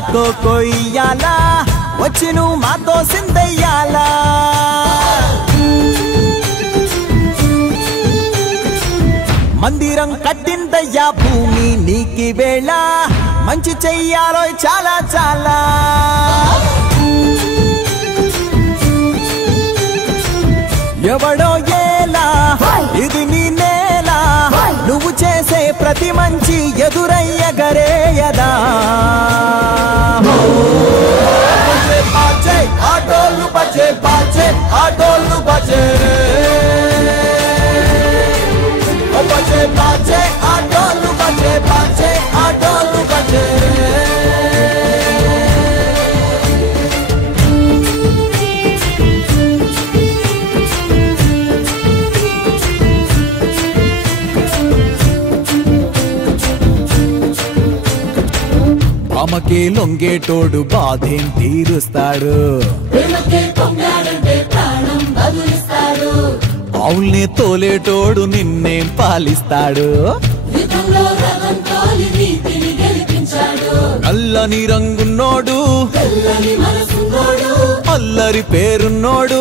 కొయ్యాలా వచ్చి నువ్వు మాతో సిందయ్యాలా మందిరం కట్టిందయ్యా భూమి నీకి వేళ మంచి చెయ్యాలో చాలా చాలా ఎవడో ఏలా ఇది నీ నేల నువ్వు చేసే ప్రతి మంచి ఎదురయ్యగరేయదా ఆటోలు బజే బాజే ఆటోలు బజే బజే బాజే ఆటోలు బజే బాజే ఆటోలు బజే అమ్మకే లొంగేటోడు బాధేం తీరుస్తాడు అవుల్ని తోలేటోడు నిన్నేం పాలిస్తాడు నల్లని రంగున్నోడు అల్లరి పేరున్నోడు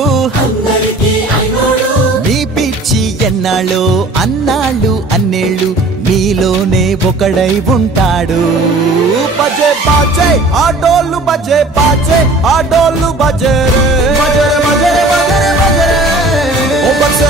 నీ పిచ్చి ఎన్నాళ్ళు అన్నాళ్ళు అన్నేళ్ళు నీలోనే ఒకడై ఉంటాడు బజే బాజే ఆటోలు బజే బాజే ఆటోలు బజే రే బజే బజే బజే బజే